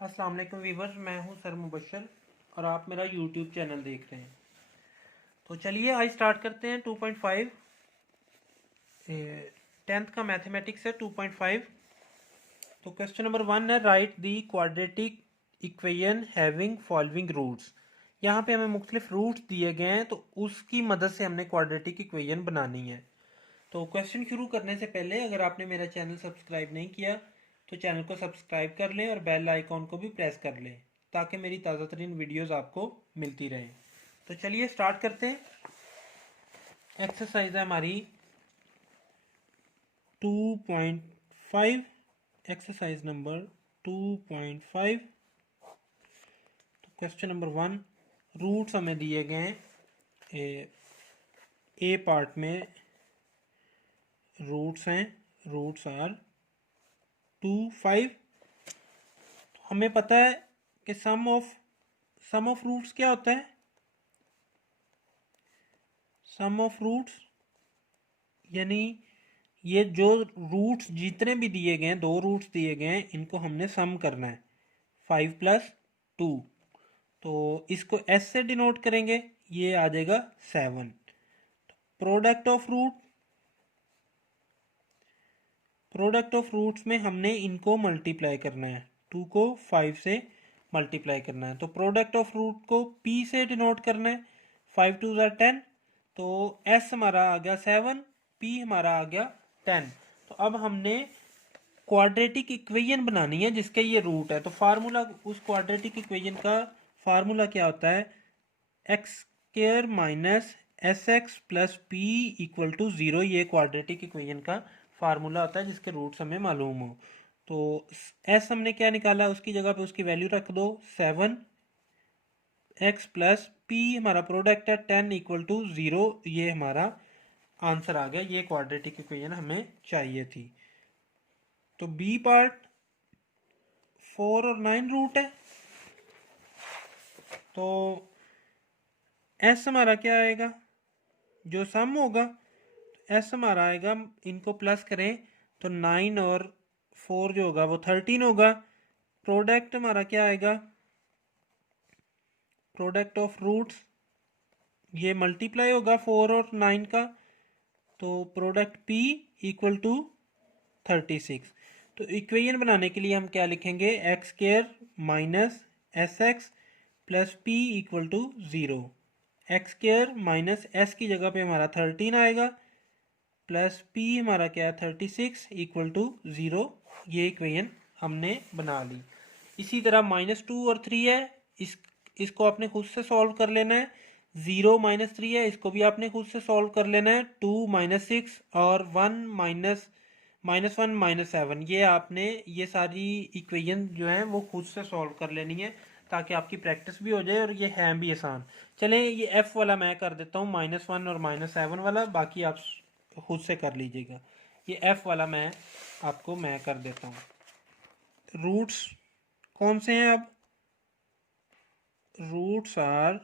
अस्सलाम वालेकुम वीवर्स, मैं हूं सर मुबशर और आप मेरा यूट्यूब चैनल देख रहे हैं। तो चलिए आज स्टार्ट करते हैं 2.5 10th का मैथमेटिक्स है 2.5। तो क्वेश्चन नंबर 1 है, write the quadratic equation having following roots. यहाँ पे हमें मुख्तलिफ रूट्स दिए गए हैं, तो उसकी मदद से हमने क्वाड्रेटिक इक्वेशन बनानी है। तो क्वेश्चन शुरू करने से पहले अगर आपने मेरा चैनल सब्सक्राइब नहीं किया तो चैनल को सब्सक्राइब कर लें और बेल आइकॉन को भी प्रेस कर लें ताकि मेरी ताज़ा तरीन वीडियोज़ आपको मिलती रहें। तो चलिए स्टार्ट करते हैं। एक्सरसाइज है हमारी 2.5, एक्सरसाइज नंबर 2.5। तो क्वेश्चन नंबर 1, रूट्स हमें दिए गए हैं। ए पार्ट में रूट्स हैं, रूट्स आर 2, 5। हमें पता है कि सम ऑफ रूट्स क्या होता है। सम ऑफ रूट्स यानी ये जो रूट्स जितने भी दिए गए हैं, दो रूट्स दिए गए हैं, इनको हमने सम करना है। 5+2, तो इसको एस से डिनोट करेंगे, ये आ जाएगा 7। प्रोडक्ट ऑफ रूट्स में हमने इनको मल्टीप्लाई करना है, 2 को 5 से मल्टीप्लाई करना है। तो प्रोडक्ट ऑफ रूट को p से डिनोट करना है, 5 2 10। तो s हमारा आ गया 7, p हमारा आ गया 10। तो अब हमने क्वाड्रेटिक इक्वेशन बनानी है जिसके ये रूट है। तो फार्मूला, उस क्वाड्रेटिक इक्वेशन का फार्मूला क्या होता है, x square minus S x plus P equal to 0। ये क्वाड्रेटिक इक्वेशन का फार्मूला होता है जिसके रूट्स हमें मालूम हो। तो एस हमने क्या निकाला, उसकी जगह पे उसकी वैल्यू रख दो 7, एक्स प्लस पी हमारा प्रोडक्ट है 10 इक्वल टू 0। ये हमारा आंसर आ गया, ये क्वाड्रेटिक इक्वेशन हमें चाहिए थी। तो बी पार्ट 4 और 9 रूट है। तो एस हमारा क्या आएगा, जो सम होगा एस हमारा आएगा, इनको प्लस करें तो 9 और 4 जो होगा वो 13 होगा। प्रोडक्ट हमारा क्या आएगा, प्रोडक्ट ऑफ रूट्स ये मल्टीप्लाई होगा 4 और 9 का, तो प्रोडक्ट p इक्वल टू 36। तो इक्वेशन बनाने के लिए हम क्या लिखेंगे, x square minus S x plus P equal to 0। X square minus S की जगह पे हमारा 13 आएगा, प्लस p हमारा क्या है 36 इक्वल टू 0। ये इक्वेशन हमने बना ली। इसी तरह -2 और 3 है, इसको आपने खुद से सॉल्व कर लेना है। 0 -3 है, इसको भी आपने खुद से सॉल्व कर लेना है। 2 -6 और 1 -1 -7, ये आपने ये सारी इक्वेशन जो है वो खुद से सॉल्व कर लेनी है ताकि आपकी प्रैक्टिस भी हो जाए और ये है भी आसान। चलें, ये एफ वाला मैं कर देता हूँ, -1 और -7 वाला, बाकी आप खुद से कर लीजिएगा। ये एफ वाला मैं कर देता हूँ। रूट्स कौन से हैं अब, रूट्स आर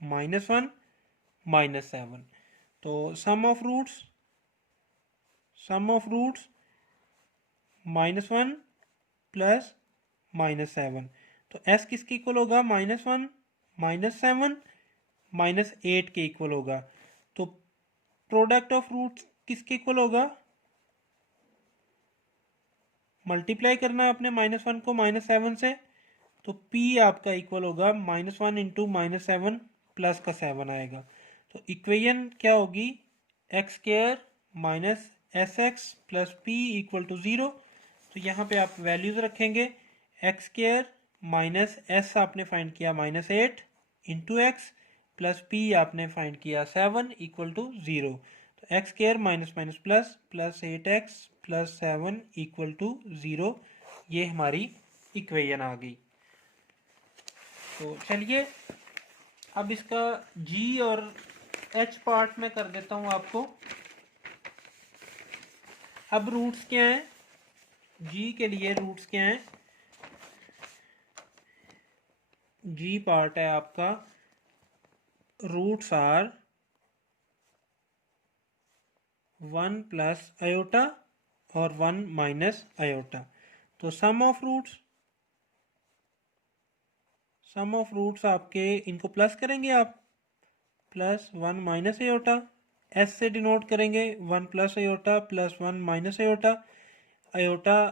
-1 -7। तो सम ऑफ रूट्स -1 प्लस -7। तो एस किसके इक्वल होगा, -1 -7 -8 के इक्वल होगा। तो प्रोडक्ट ऑफ रूट्स किसके इक्वल होगा, मल्टीप्लाई करना है अपने -1 को -7 से, तो p आपका इक्वल होगा -1 इंटू -7 प्लस का 7 आएगा। तो इक्वेशन क्या होगी, x square minus S x plus P equal to 0। तो यहाँ पे आप वैल्यूज रखेंगे, एक्स स्क्र माइनस एस आपने फाइंड किया -8 इंटू एक्स प्लस पी आपने फाइंड किया 7 इक्वल टू 0। तो x square minus minus plus plus 8x plus 7 equal to 0। ये हमारी इक्वेशन आ गई। तो चलिए अब इसका जी और एच पार्ट में कर देता हूँ आपको। अब रूट्स क्या हैं, जी के लिए रूट्स क्या हैं, जी पार्ट है आपका, रूट्स आर 1 प्लस आयोटा और 1 माइनस आयोटा। तो sum of roots sum of roots आपके, इनको प्लस करेंगे आप, प्लस 1 माइनस एयोटा, एस से डिनोट करेंगे 1 plus iota plus 1 minus iota, iota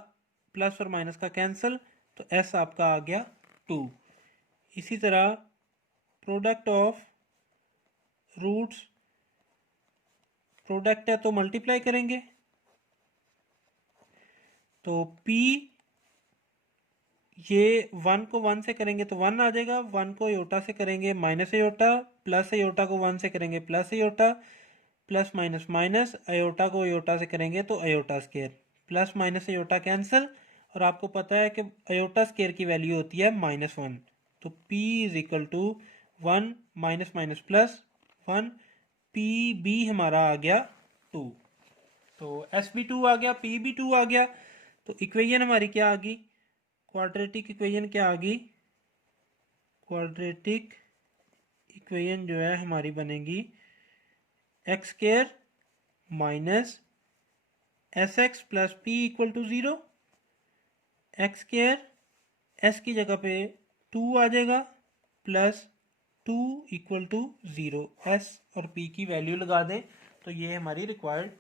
plus और माइनस का कैंसिल, तो एस आपका आ गया 2। इसी तरह प्रोडक्ट ऑफ रूट्स, प्रोडक्ट है तो मल्टीप्लाई करेंगे, तो P, ये 1 को 1 से करेंगे तो 1 आ जाएगा, 1 को एयोटा से करेंगे माइनस एयोटा, प्लस एयोटा को 1 से करेंगे plus iota, plus minus minus, iota को अयोटा से करेंगे तो iota square, plus minus iota cancel, और आपको पता है कि अयोटा स्केयर की वैल्यू होती है -1, तो P is equal to 1 minus minus plus 1, P B हमारा आ गया 2, तो एस भी 2 आ गया, पी भी 2 आ गया, तो इक्वेशन हमारी क्या आ गई, क्वाड्रेटिक इक्वेशन क्या आ गई, क्वाड्रेटिक इक्वेशन जो है हमारी बनेगी x square minus S x plus P equal to 0, x square S की जगह पे 2 आ जाएगा प्लस 2 इक्वल टू 0, एस और पी की वैल्यू लगा दें तो ये हमारी रिक्वायर्ड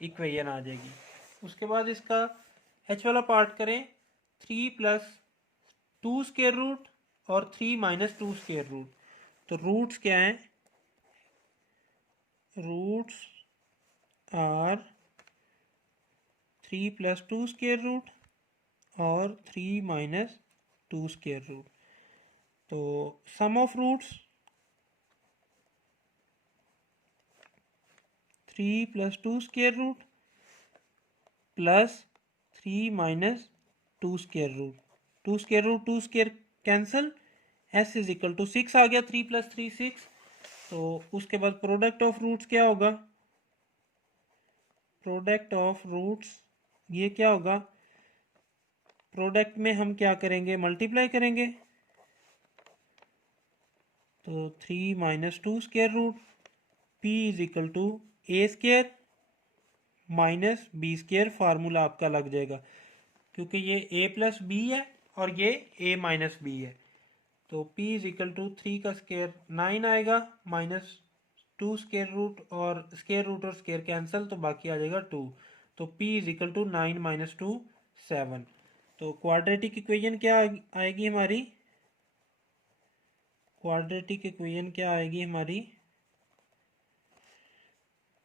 इक्वेशन आ जाएगी। उसके बाद इसका एच वाला पार्ट करें, 3 प्लस 2 स्केयर रूट और 3 माइनस 2 स्केयर रूट, तो रूट्स क्या हैं, roots are 3 plus 2 square root और 3 माइनस 2 स्केयर रूट, तो sum of roots 3 plus 2 square root plus 3 minus 2 square root, 2 square root 2 square cancel, S is equal to 6 आ गया, 3 plus 3 6, तो उसके बाद प्रोडक्ट ऑफ रूट्स क्या होगा, प्रोडक्ट ऑफ रूट्स ये क्या होगा, प्रोडक्ट में हम क्या करेंगे, मल्टीप्लाई करेंगे, तो 3 minus 2 square root, P is equal to A square minus B square, formula आपका लग जाएगा क्योंकि ये ए प्लस बी है और ये ए माइनस बी है, तो p इज इक्वल टू 3 का स्केयर 9 आएगा, माइनस 2 स्केयर रूट और स्केयर कैंसिल, तो बाकी आ जाएगा 2, तो p is equal to 9 minus 2 7, तो क्वाड्रेटिक इक्वेशन क्या आएगी हमारी, क्वाड्रेटिक इक्वेशन क्या आएगी हमारी,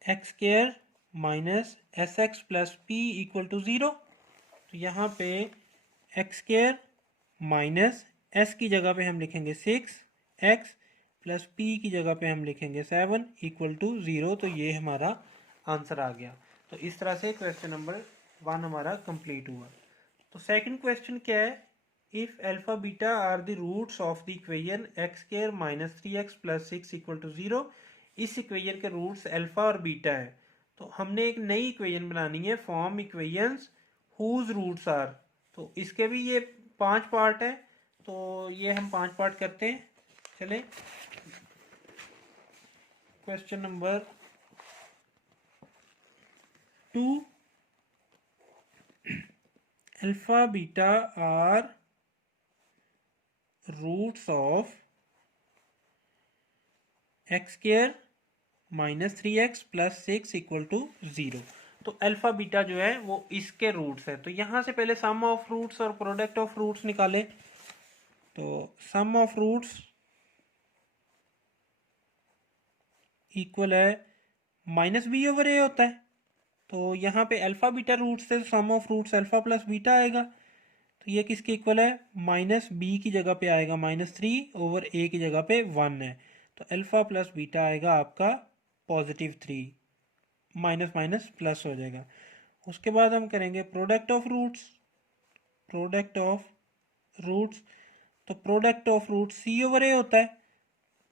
x square minus S x plus P equal to 0, तो यहाँ पे एक्स स्केयर माइनस एस की जगह पे हम लिखेंगे 6 एक्स प्लस पी की जगह पे हम लिखेंगे 7 इक्वल टू 0, तो ये हमारा आंसर आ गया। तो इस तरह से क्वेश्चन नंबर 1 हमारा कंप्लीट हुआ। तो सेकंड क्वेश्चन क्या है, if alpha beta are the roots of the equation x square minus 3x plus 6 equal to 0, इस इक्वेशन के रूट्स अल्फा और बीटा है, तो हमने एक नई इक्वेशन बनानी है, form equations whose roots are, तो इसके भी ये 5 पार्ट है, तो ये हम 5 पार्ट करते हैं। चले question number 2, alpha beta are roots of x square minus 3x plus 6 equal to 0, तो अल्फा बीटा जो है वो इसके रूट्स है। तो यहां से पहले सम ऑफ रूट्स और प्रोडक्ट ऑफ रूट्स निकाले, तो सम ऑफ रूट्स इक्वल है माइनस बी ओवर ए होता है, तो यहाँ पे अल्फा बीटा रूट्स से sum of roots alpha plus beta आएगा, तो ये किसके इक्वल है, माइनस बी की जगह पे आएगा -3 ओवर ए की जगह पे 1 है, तो अल्फा प्लस बीटा आएगा आपका +3, माइनस माइनस प्लस हो जाएगा। उसके बाद हम करेंगे product of roots, product of roots, तो product of roots C over A होता है,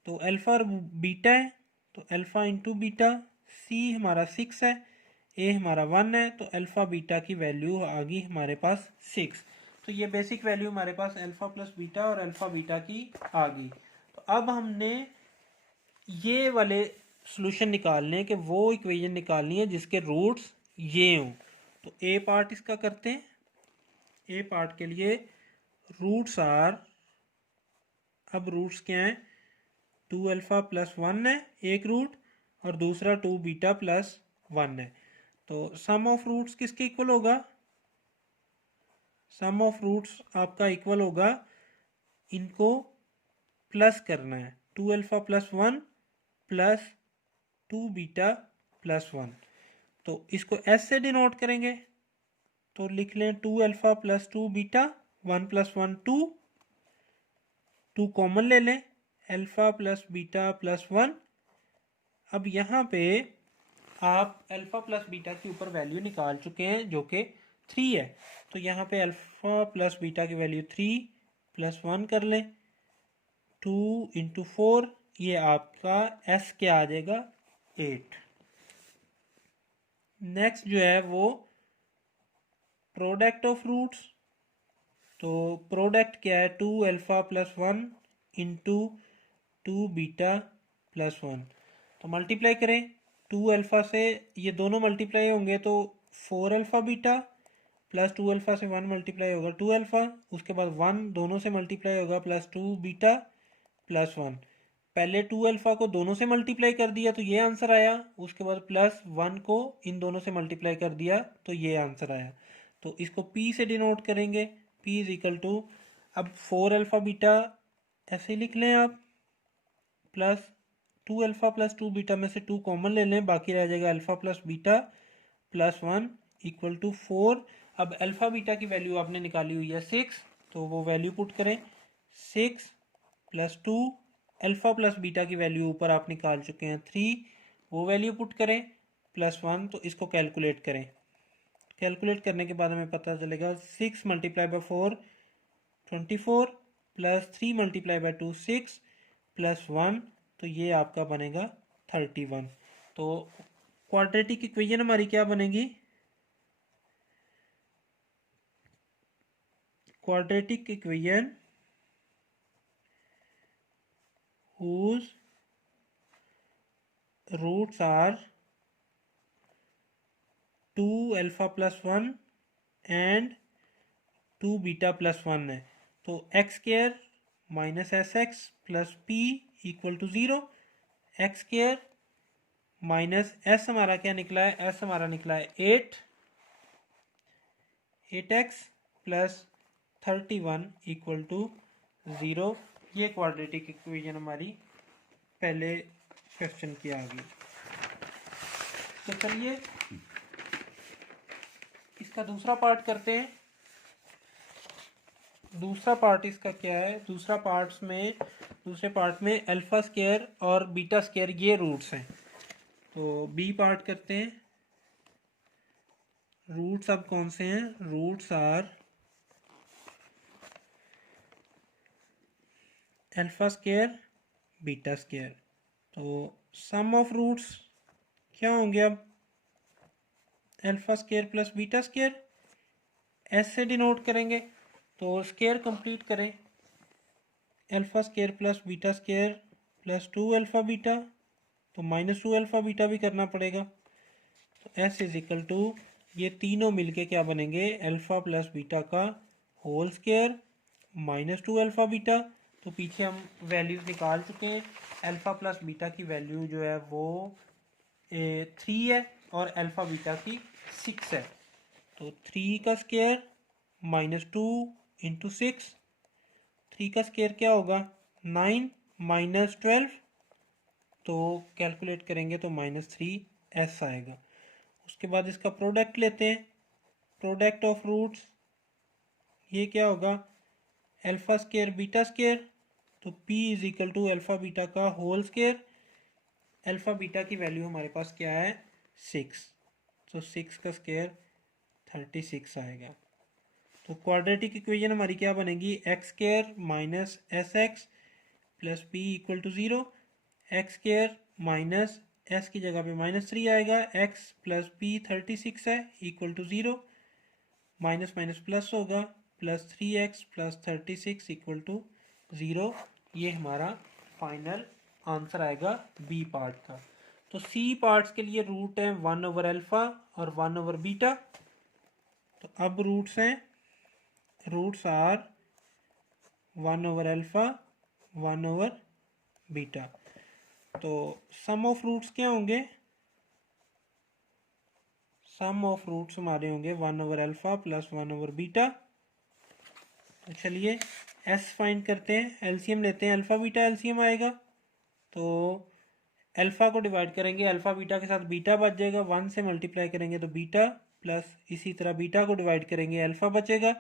तो अल्फा और बीटा है, तो अल्फा इंटू बीटा, सी हमारा 6 है, ए हमारा 1 है, तो अल्फा बीटा की वैल्यू आ गई हमारे पास 6, तो ये बेसिक वैल्यू हमारे पास अल्फा प्लस बीटा और अल्फा बीटा की आ गई। तो अब हमने ये वाले सॉल्यूशन निकालने हैं कि वो इक्वेशन निकालनी है जिसके रूट्स ये हों, तो ए पार्ट इसका करते हैं। ए पार्ट के लिए रूट्स आर अब रूट्स क्या हैं, 2 अल्फ़ा प्लस 1 है एक रूट, और दूसरा 2 बीटा प्लस 1 है। तो सम ऑफ रूट्स किसके इक्वल होगा, सम ऑफ रूट्स आपका इक्वल होगा, इनको प्लस करना है, 2 alpha plus 1 plus 2 beta plus 1। तो इसको एस से डिनोट करेंगे, तो लिख लें 2 alpha plus 2 beta, 1 plus 1 2, 2 common ले लें, अल्फ़ा प्लस बीटा प्लस 1। अब यहाँ पे आप अल्फ़ा प्लस बीटा के ऊपर वैल्यू निकाल चुके हैं जो कि 3 है, तो यहाँ पे अल्फ़ा प्लस बीटा की वैल्यू 3 प्लस 1 कर लें, 2 इंटू 4, ये आपका एस क्या आ जाएगा 8। नेक्स्ट जो है वो प्रोडक्ट ऑफ रूट्स, तो प्रोडक्ट क्या है, 2 alpha plus 1 into 2 beta plus 1। तो मल्टीप्लाई करें, 2 अल्फ़ा से ये दोनों मल्टीप्लाई होंगे तो 4 अल्फ़ा बीटा, प्लस 2 अल्फ़ा से 1 मल्टीप्लाई होगा 2 अल्फ़ा, उसके बाद 1 दोनों से मल्टीप्लाई होगा प्लस 2 बीटा प्लस 1। पहले 2 अल्फ़ा को दोनों से मल्टीप्लाई कर दिया तो ये आंसर आया, उसके बाद प्लस 1 को इन दोनों से मल्टीप्लाई कर दिया तो ये आंसर आया। तो इसको P से डिनोट करेंगे, P इज इक्वल टू, अब 4 अल्फ़ा बीटा ऐसे लिख लें आप, प्लस 2 अल्फ़ा प्लस 2 बीटा में से 2 कॉमन ले लें, बाकी रह जाएगा alpha plus beta plus 1 equal to 4। अब अल्फ़ा बीटा की वैल्यू आपने निकाली हुई है 6, तो वो वैल्यू पुट करें, 6 प्लस 2, अल्फ़ा प्लस बीटा की वैल्यू ऊपर आप निकाल चुके हैं 3, वो वैल्यू पुट करें, प्लस 1, तो इसको कैलकुलेट करें। कैलकुलेट करने के बाद हमें पता चलेगा 6 multiply bye 4 24, plus 3 multiply by 2 6, plus 1, तो ये आपका बनेगा 31। तो क्वाड्रेटिक इक्वेशन हमारी क्या बनेगी, quadratic equation whose roots are 2 alpha plus 1 and 2 beta plus 1 है। तो x square minus S x plus P equal to 0, x square minus S हमारा क्या निकला है, एस हमारा निकला है 8x प्लस 31 इक्वल टू 0। ये क्वाड्रेटिक इक्वेशन हमारी पहले क्वेश्चन की आ गई। तो चलिए इसका दूसरा पार्ट करते हैं। दूसरा पार्ट इसका क्या है, दूसरे पार्ट में अल्फ़ा स्केयर और बीटा स्केयर ये रूट्स हैं। तो बी पार्ट करते हैं। रूट्स अब कौन से हैं, roots are alpha square beta square. तो सम ऑफ रूट्स क्या होंगे, अब alpha square plus beta square, S से डिनोट करेंगे, तो स्केयर कंप्लीट करें, alpha square plus beta square plus 2 alpha beta, तो माइनस 2 अल्फ़ा बीटा भी करना पड़ेगा। तो एस इज इक्वल टू, ये तीनों मिलके क्या बनेंगे, अल्फ़ा प्लस बीटा का whole square minus 2 alpha beta. तो पीछे हम वैल्यूज़ निकाल चुके हैं, अल्फ़ा प्लस बीटा की वैल्यू जो है वो 3 है और अल्फ़ा बीटा की 6 है। तो 3 का स्केयर माइनस 2 इंटू 6, 3 का स्केयर क्या होगा 9 माइनस 12, तो कैलकुलेट करेंगे तो माइनस 3 एस आएगा। उसके बाद इसका प्रोडक्ट लेते हैं, प्रोडक्ट ऑफ रूट्स, ये क्या होगा अल्फ़ा स्केयर बीटा स्केयर, तो P is equal to alpha beta का होल स्केयर, अल्फ़ा बीटा की वैल्यू हमारे पास क्या है 6, तो 6 का स्केयर 36 आएगा। तो क्वाड्रेटिक इक्वेशन हमारी क्या बनेगी, x square minus S x plus P equal to 0, x square minus S की जगह पे माइनस 3 आएगा, एक्स प्लस पी 36 है equal to 0, minus minus plus होगा, plus 3x plus 36 equal to 0। ये हमारा फाइनल आंसर आएगा बी पार्ट का। तो सी पार्ट्स के लिए रूट है 1 ओवर अल्फ़ा और 1 ओवर बीटा। तो अब रूट्स हैं, roots are 1 over alpha 1 over beta. तो सम ऑफ रूट्स क्या होंगे? सम ऑफ रूट्स हमारे होंगे 1 over alpha plus 1 over beta. तो चलिए एस फाइंड करते हैं, एलसीएम लेते हैं, अल्फ़ा बीटा एलसीएम आएगा। तो अल्फ़ा को डिवाइड करेंगे अल्फ़ा बीटा के साथ, बीटा बच जाएगा, 1 से मल्टीप्लाई करेंगे तो बीटा, प्लस इसी तरह बीटा को डिवाइड करेंगे अल्फ़ा बचेगा,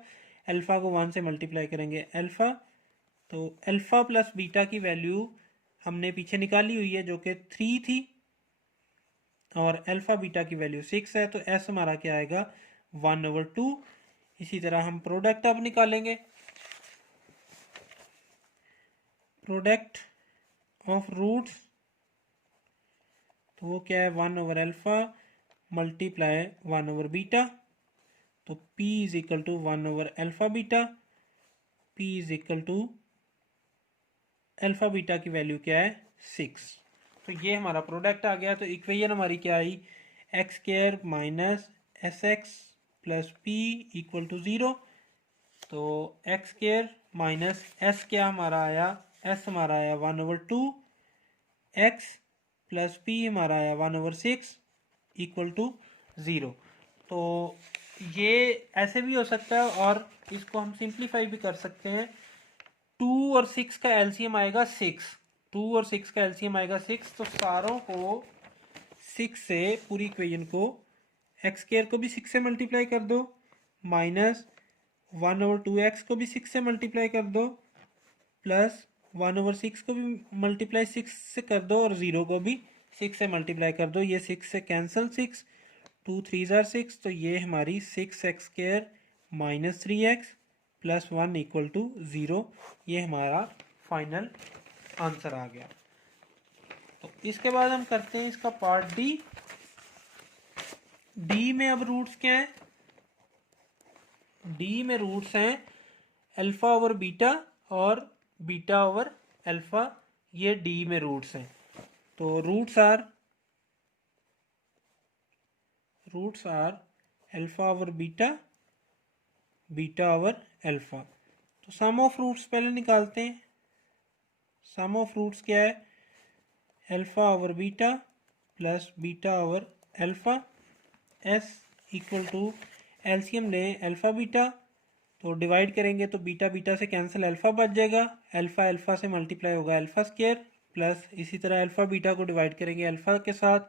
अल्फ़ा को 1 से मल्टीप्लाई करेंगे अल्फ़ा। तो अल्फ़ा प्लस बीटा की वैल्यू हमने पीछे निकाली हुई है जो कि 3 थी, और अल्फ़ा बीटा की वैल्यू 6 है। तो एस हमारा क्या आएगा? 1 ओवर 2। इसी तरह हम प्रोडक्ट अब निकालेंगे। प्रोडक्ट ऑफ रूट्स, तो वो क्या है? 1 over alpha multiply 1 over beta. तो P is equal to 1 over alpha beta, P is equal to alpha beta की वैल्यू क्या है? 6। तो ये हमारा प्रोडक्ट आ गया। तो इक्वेशन हमारी क्या आई? X square minus S x plus P equal to 0। तो एक्स स्क्वायर माइनस एस क्या हमारा आया? एस हमारा आया 1 ओवर 2, एक्स प्लस पी हमारा आया 1 ओवर 6 इक्वल टू 0। तो ये ऐसे भी हो सकता है, और इसको हम सिंप्लीफाई भी कर सकते हैं। 2 और 6 का एलसीएम आएगा 6, 2 और 6 का एलसीएम आएगा 6। तो सारों को 6 से, पूरी इक्वेशन को, एक्स स्क्वायर को भी 6 से मल्टीप्लाई कर दो, माइनस 1 ओवर 2x को भी 6 से मल्टीप्लाई कर दो, प्लस 1 ओवर 6 को भी मल्टीप्लाई 6 से कर दो, और 0 को भी 6 से मल्टीप्लाई कर दो। ये 6 से कैंसिल, 6 2 3 ज़ार 6। तो ये हमारी 6x square minus 3x plus 1 equal to 0। ये हमारा फाइनल आंसर आ गया। तो इसके बाद हम करते हैं इसका पार्ट डी। डी में अब रूट्स क्या है? डी में रूट्स हैं अल्फा ओवर बीटा और बीटा ओवर अल्फा। ये डी में रूट्स हैं। तो roots are alpha over beta, beta over alpha. तो सम ऑफ रूट्स पहले निकालते हैं। सम ऑफ रूट्स क्या है? Alpha over beta plus beta over alpha. S equal to, LCM लें अल्फा बीटा, तो डिवाइड करेंगे तो बीटा बीटा से कैंसिल, अल्फा बच जाएगा, अल्फा अल्फा से मल्टीप्लाई होगा अल्फा स्क्वायर, प्लस इसी तरह अल्फा बीटा को डिवाइड करेंगे अल्फा के साथ,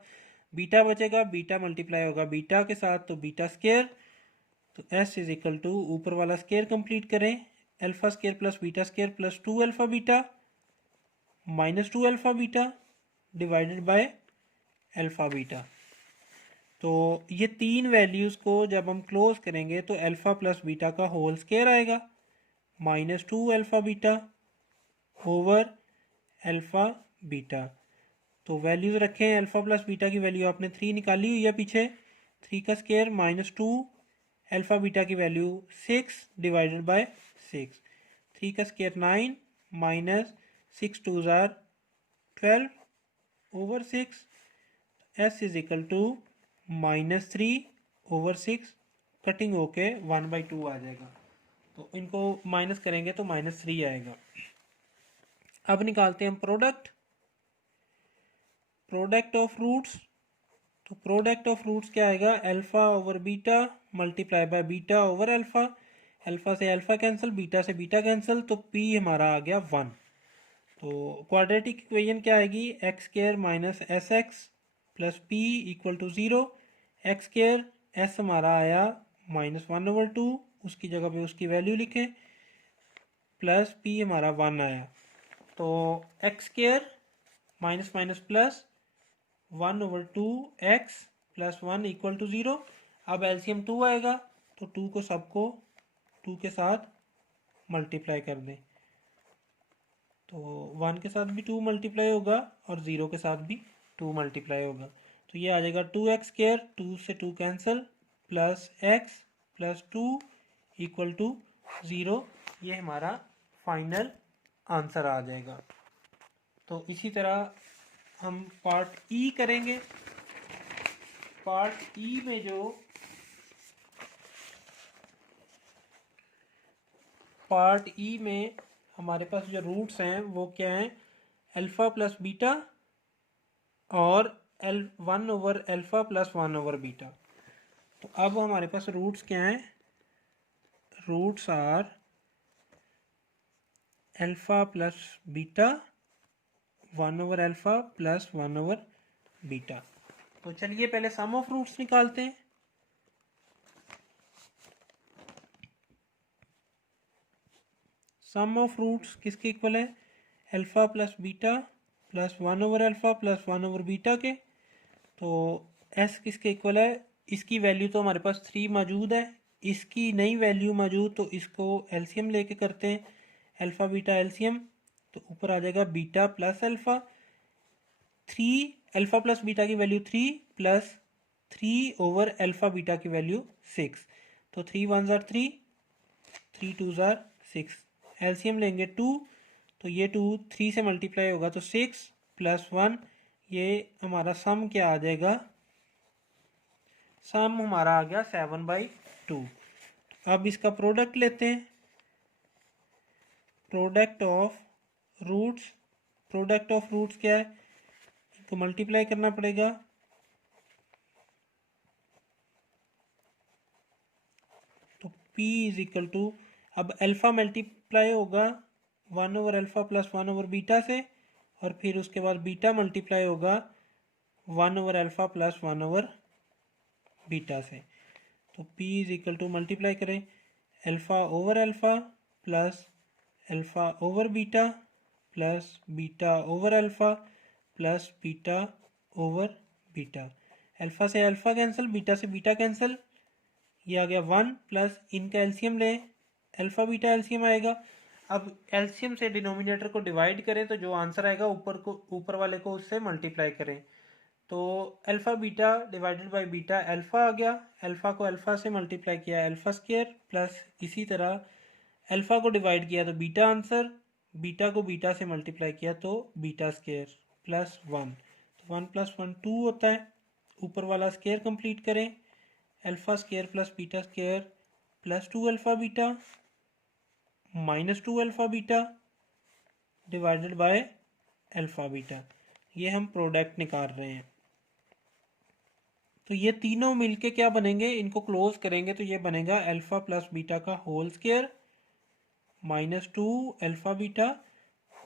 बीटा बचेगा, बीटा मल्टीप्लाई होगा बीटा के साथ तो बीटा स्क्वायर। तो एस इज इक्वल टू, ऊपर वाला स्क्वायर कंप्लीट करें, alpha square plus beta square plus 2 alpha beta minus 2 alpha beta divided by alpha beta. तो ये तीन वैल्यूज़ को जब हम क्लोज करेंगे तो अल्फ़ा प्लस बीटा का होल स्क्वायर आएगा, minus 2 alpha beta over alpha beta. तो वैल्यूज़ रखें, अल्फ़ा प्लस बीटा की वैल्यू आपने 3 निकाली हुई है पीछे, 3 का स्क्वायर माइनस 2, अल्फ़ा बीटा की वैल्यू 6 डिवाइडेड बाय 6, 3 का स्क्वायर 9 माइनस 6 2 ज़ार 12 over 6। S is equal to minus 3 over 6, cutting होके 1/2 आ जाएगा। तो इनको माइनस करेंगे तो माइनस 3 आएगा। अब निकालते हैं हम प्रोडक्ट, प्रोडक्ट ऑफ रूट्स। तो प्रोडक्ट ऑफ रूट्स क्या आएगा? Alpha over beta multiply by beta over alpha, alpha से अल्फा कैंसिल, बीटा से बीटा कैंसिल, तो पी हमारा आ गया 1। तो क्वाड्रेटिक इक्वेशन क्या आएगी? X square minus S x plus P equal to 0। X square, S हमारा आया माइनस 1 ओवर 2, उसकी जगह पे उसकी वैल्यू लिखें, प्लस पी हमारा 1 आया। तो x square minus minus plus 1 over 2 x plus 1 equal to 0। अब एलसीएम 2 आएगा, तो 2 को सबको 2 के साथ मल्टीप्लाई कर दें, तो 1 के साथ भी 2 मल्टीप्लाई होगा और 0 के साथ भी 2 मल्टीप्लाई होगा। तो ये आ जाएगा 2x स्क्वायर, 2 से 2 cancel, plus x plus 2 equal to 0। ये हमारा फाइनल आंसर आ जाएगा। तो इसी तरह हम पार्ट ई करेंगे। पार्ट ई में जो पार्ट ई में हमारे पास जो रूट्स हैं वो क्या हैं, अल्फ़ा प्लस बीटा और one over alpha plus one over beta. तो अब हमारे पास रूट्स क्या हैं, roots are alpha plus beta one over alpha plus one over beta. तो चलिए पहले सम ऑफ रूट्स निकालते हैं। सम ऑफ रूट्स किसके इक्वल है, alpha plus beta plus one over alpha plus one over beta के। तो एस किसके इक्वल है, इसकी वैल्यू तो हमारे पास 3 मौजूद है, इसकी नई वैल्यू मौजूद, तो इसको एलसीएम लेके करते हैं, अल्फ़ा बीटा एलसीएम। तो ऊपर आ जाएगा beta plus alpha, 3 alpha plus beta की value 3 plus 3 over alpha beta की वैल्यू 6। तो 3 वन ज़ार 3, 3 टू ज़ार 6, एलसीएम लेंगे 2, तो ये 2 3 से मल्टीप्लाई होगा तो 6 प्लस 1, ये हमारा सम क्या आ जाएगा, सम हमारा आ गया 7/2। अब इसका प्रोडक्ट लेते हैं, product of roots, product of roots क्या है, इनको मल्टीप्लाई करना पड़ेगा। तो P इज इक्वल टू, अब अल्फ़ा मल्टीप्लाई होगा one over alpha plus one over beta से, और फिर उसके बाद बीटा मल्टीप्लाई होगा one over alpha plus one over beta से। तो P is equal to multiply करें alpha over alpha plus alpha over beta plus beta over alpha plus beta over beta. Alpha से अल्फ़ा कैंसिल, बीटा से beta cancel, ये आ गया 1 plus इनका LCM ले, alpha beta LCM आएगा। अब LCM से डिनोमिनेटर को डिवाइड करें तो जो आंसर आएगा ऊपर वाले को उससे मल्टीप्लाई करें। तो alpha beta divided by beta alpha आ गया, अल्फ़ा को अल्फ़ा से मल्टीप्लाई किया अल्फ़ा स्क्वायर, प्लस इसी तरह अल्फ़ा को डिवाइड किया तो बीटा आंसर, बीटा को बीटा से मल्टीप्लाई किया तो बीटा स्क्वायर प्लस 1। तो 1 प्लस 1 2 होता है, ऊपर वाला स्क्वायर कंप्लीट करें, alpha square plus beta square plus 2 alpha beta minus 2 alpha beta divided bye alpha beta. ये हम प्रोडक्ट निकाल रहे हैं। तो ये तीनों मिलके क्या बनेंगे, इनको क्लोज करेंगे तो ये बनेगा अल्फ़ा प्लस बीटा का whole square minus 2 alpha beta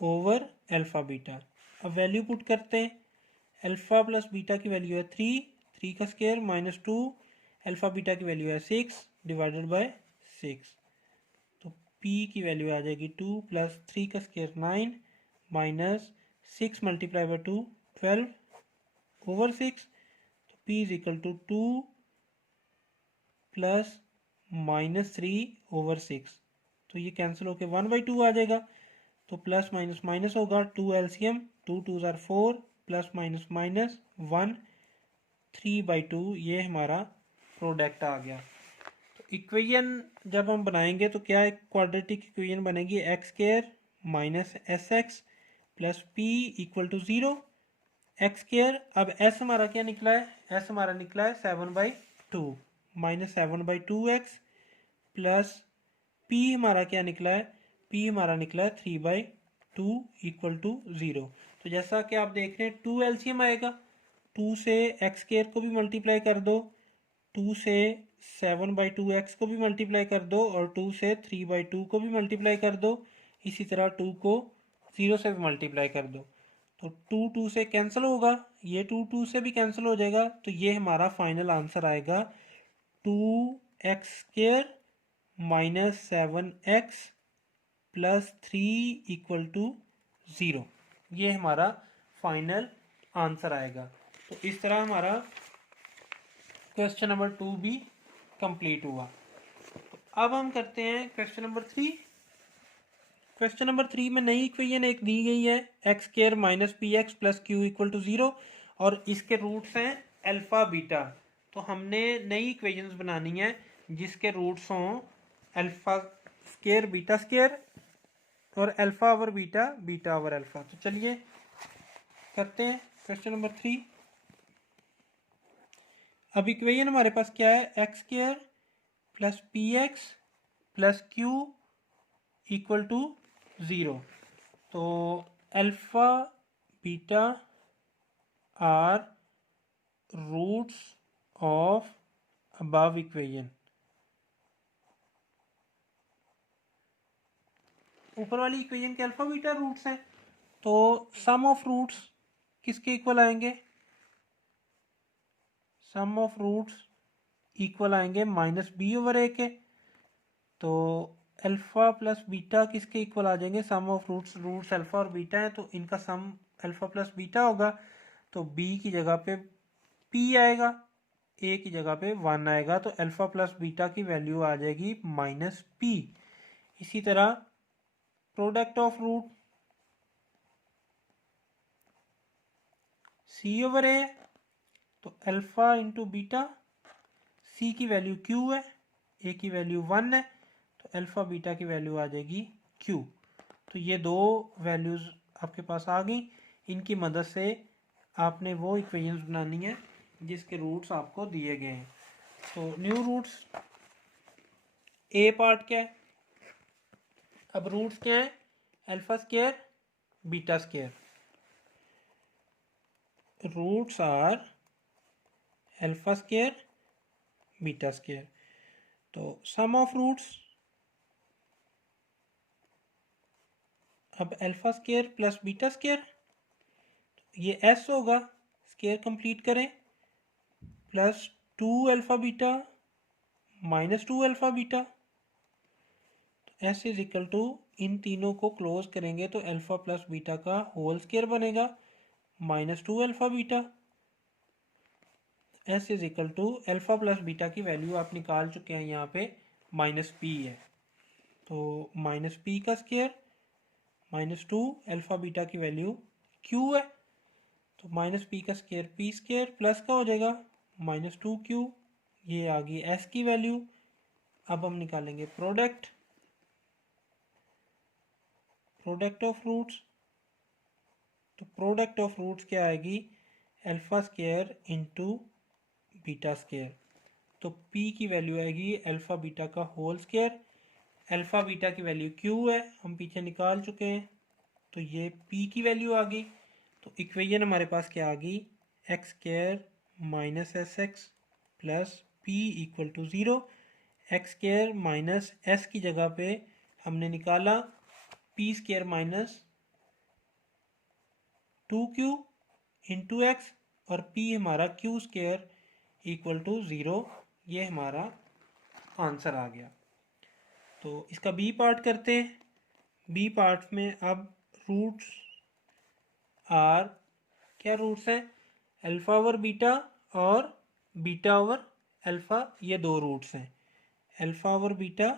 over alpha beta. अब वैल्यू पुट करते हैं, अल्फ़ा प्लस बीटा की वैल्यू है 3, 3 का स्क्वायर माइनस 2, अल्फ़ा बीटा की वैल्यू है 6 डिवाइडेड बाय 6। तो P की वैल्यू आ जाएगी 2 प्लस 3 का square 9 minus 6 multiply by 2 12 over 6। तो P is equal to 2 plus minus 3 over 6। तो ये कैंसिल होके 1/2 आ जाएगा। तो प्लस माइनस माइनस होगा, 2 एलसीएम, 2 टू ज़ार 4 प्लस माइनस माइनस 1 3/2, ये हमारा प्रोडक्ट आ गया। तो इक्वेशन जब हम बनाएंगे तो क्या एक क्वाड्रेटिक इक्वेशन बनेगी, x square minus S x plus P equal to 0 x square. अब एस हमारा क्या निकला है, एस हमारा निकला है 7/2 माइनस 7/2 एक्स प्लस पी हमारा क्या निकला है, पी हमारा निकला है 3/2 इक्वल टू 0। तो जैसा कि आप देख रहे हैं 2 एलसीएम आएगा, 2 से एक्स स्क्वायर को भी मल्टीप्लाई कर दो, 2 से 7/2 एक्स को भी मल्टीप्लाई कर दो, और 2 से 3/2 को भी मल्टीप्लाई कर दो, इसी तरह 2 को 0 से भी मल्टीप्लाई कर दो। तो 2 2 से कैंसिल होगा, ये 2 2 से भी कैंसिल हो जाएगा। तो ये हमारा फाइनल आंसर आएगा 2x² minus 7x plus 3 equal to 0। ये हमारा फाइनल आंसर आएगा। तो इस तरह हमारा क्वेश्चन नंबर 2 भी कंप्लीट हुआ। तो अब हम करते हैं क्वेश्चन नंबर 3। क्वेश्चन नंबर 3 में नई इक्वेशन एक दी गई है, x square minus p x plus Q equal to 0, और इसके रूट्स हैं अल्फ़ा बीटा। तो हमने नई इक्वेशंस बनानी है जिसके रूट्स हों अल्फ़ा स्क्वायर बीटा स्क्वायर और alpha over beta beta over alpha. तो चलिए करते हैं क्वेश्चन नंबर 3। अब इक्वेशन हमारे पास क्या है, x square plus P x plus Q equal to zero. तो alpha beta are roots of above equation. ऊपर वाली इक्वेशन के अल्फ़ा बीटा रूट्स हैं, तो सम ऑफ रूट्स किसके इक्वल आएंगे? सम ऑफ रूट्स इक्वल आएंगे माइनस बी ओवर ए के। तो अल्फ़ा प्लस बीटा किसके इक्वल आ जाएंगे? सम ऑफ रूट्स अल्फ़ा और बीटा है, तो इनका सम अल्फ़ा प्लस बीटा होगा। तो बी की जगह पे पी आएगा, ए की जगह पे 1 आएगा, तो अल्फ़ा प्लस बीटा की वैल्यू आ जाएगी माइनस पी। इसी तरह product of root C over A, तो अल्फ़ा इंटू बीटा, सी की वैल्यू क्यू है, ए की वैल्यू 1 है, तो अल्फ़ा बीटा की वैल्यू आ जाएगी क्यू। तो ये दो वैल्यूज़ आपके पास आ गई। इनकी मदद से आपने वो इक्वेशंस बनानी है जिसके रूट्स आपको दिए गए हैं। तो न्यू रूट्स, ए पार्ट क्या है? अब रूट्स क्या है? Alpha square beta square. Roots are alpha square beta square. तो सम ऑफ रूट्स, अब alpha square plus beta square, ये एस होगा, स्क्वायर कंप्लीट करें, plus 2 alpha beta minus 2 alpha beta. S is equal to, इन तीनों को close करेंगे तो अल्फ़ा प्लस बीटा का होल स्क्वायर बनेगा minus 2 alpha beta. S is equal to alpha plus beta की वैल्यू आप निकाल चुके हैं, यहाँ पे माइनस पी है, तो माइनस पी का स्क्वायर माइनस 2 अल्फ़ा बीटा की वैल्यू क्यू है, तो माइनस पी का स्क्वायर पी स्क्वायर प्लस का हो जाएगा माइनस 2 क्यू। ये आ गई एस की वैल्यू। अब हम निकालेंगे प्रोडक्ट ऑफ रूट्स। तो प्रोडक्ट ऑफ रूट्स क्या आएगी? Alpha square into beta square. तो p की वैल्यू आएगी अल्फ़ा बीटा का होल स्क्वायर। अल्फ़ा बीटा की वैल्यू q है, हम पीछे निकाल चुके हैं, तो ये p की वैल्यू आ गई। तो इक्वेशन हमारे पास क्या आ गई? X square minus S x plus P equal to 0। X square minus S की जगह पे हमने निकाला p square minus 2q into x, और p हमारा q स्क्वायर इक्वल टू 0। ये हमारा आंसर आ गया। तो इसका बी पार्ट करते हैं। बी पार्ट में अब रूट्स आर, क्या रूट्स हैं? अल्फ़ा ओवर बीटा और बीटा ओवर अल्फ़ा, ये दो रूट्स हैं, alpha over beta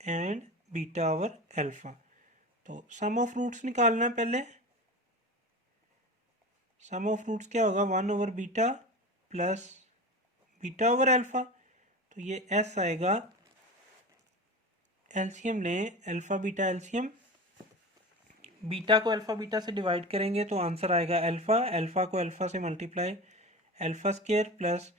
and beta over alpha. तो सम ऑफ रूट्स निकालना है पहले। सम ऑफ रूट्स क्या होगा? 1 over beta plus beta over alpha, तो ये एस आएगा। एलसीएम लें, अल्फ़ा बीटा एलसीएम, बीटा को अल्फ़ा बीटा से डिवाइड करेंगे तो आंसर आएगा अल्फ़ा, अल्फ़ा को अल्फ़ा से मल्टीप्लाई अल्फ़ा स्क्वायर, प्लस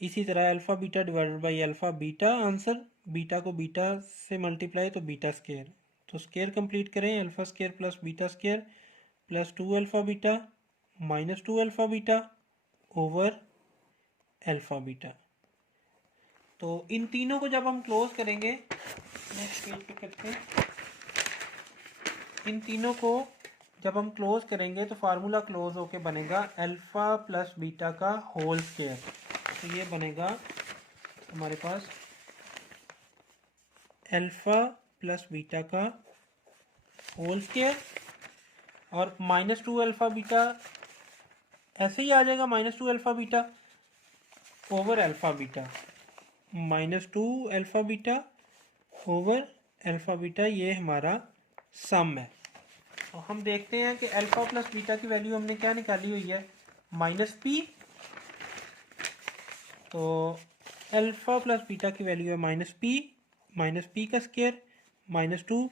इसी तरह alpha beta divided by alpha beta, answer beta को बीटा से मल्टीप्लाई तो बीटा स्क्वायर। तो स्क्वायर कंप्लीट करें, alpha square plus beta square plus 2 alpha beta minus 2 alpha beta over alpha beta. तो इन तीनों को जब हम क्लोज करेंगे, नेक्स्ट पेज पे करते हैं, इन तीनों को जब हम क्लोज करेंगे तो फार्मूला क्लोज होके बनेगा अल्फ़ा प्लस बीटा का होल स्क्वायर। तो ये बनेगा हमारे पास अल्फ़ा प्लस बीटा का होल स्क्वायर, और माइनस 2 अल्फ़ा बीटा ऐसे ही आ जाएगा, minus 2 alpha beta over alpha beta, minus 2 alpha beta over alpha beta, ये हमारा सम है। तो हम देखते हैं कि अल्फ़ा प्लस बीटा की वैल्यू हमने क्या निकाली हुई है? Minus P. तो अल्फ़ा प्लस बीटा की वैल्यू है माइनस पी का स्क्वायर माइनस 2,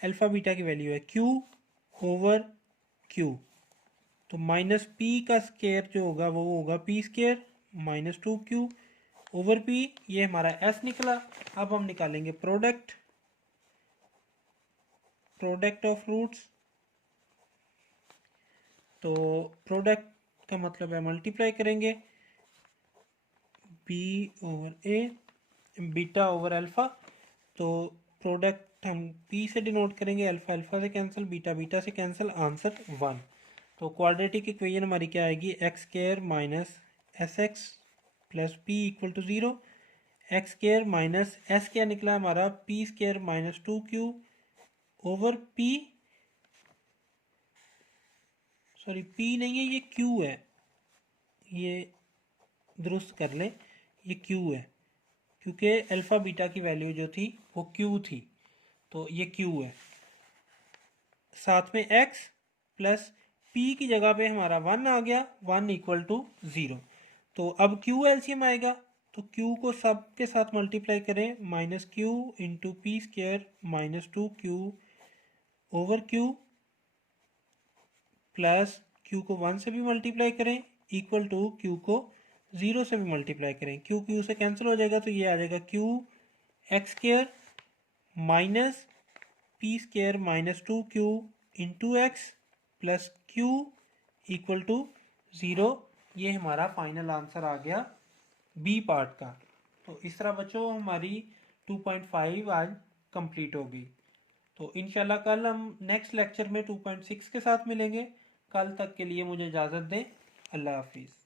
अल्फ़ा बीटा की वैल्यू है क्यू ओवर क्यू। तो माइनस पी का स्क्वायर जो होगा वो होगा P square minus 2q over P, ये हमारा एस निकला। अब हम निकालेंगे प्रोडक्ट प्रोडक्ट ऑफ रूट्स, तो प्रोडक्ट का मतलब है मल्टीप्लाई करेंगे बी ओवर ए बीटा ओवर अल्फ़ा। तो प्रोडक्ट हम पी से डिनोट करेंगे, अल्फ़ा अल्फ़ा से कैंसिल, बीटा बीटा से कैंसिल, आंसर 1। तो क्वाड्रेटिक इक्वेशन हमारी क्या आएगी, x square minus S x plus P equal to 0। X square minus s क्या निकला हमारा, p square minus 2q over p, sorry p नहीं है ये क्यू है, ये दुरुस्त कर लें, ये क्यू है क्योंकि अल्फ़ा बीटा की वैल्यू जो थी वो क्यू थी, तो ये क्यू है। साथ में x प्लस p की जगह पे हमारा 1 आ गया, 1 इक्वल टू 0। तो अब q एलसीएम आएगा, तो q को सब के साथ मल्टीप्लाई करें, minus Q into P square minus 2q over q plus q को 1 से भी मल्टीप्लाई करें इक्वल टू q को 0 से भी मल्टीप्लाई करें, q से कैंसिल हो जाएगा, तो ये आ जाएगा q x square minus p square minus 2q into x plus q equal to 0। ये हमारा फाइनल आंसर आ गया बी पार्ट का। तो इस तरह बच्चों हमारी 2.5 आज कंप्लीट हो गई। तो इंशाल्लाह कल हम नेक्स्ट लेक्चर में 2.6 के साथ मिलेंगे। कल तक के लिए मुझे इजाज़त दें। अल्लाह हाफिज़।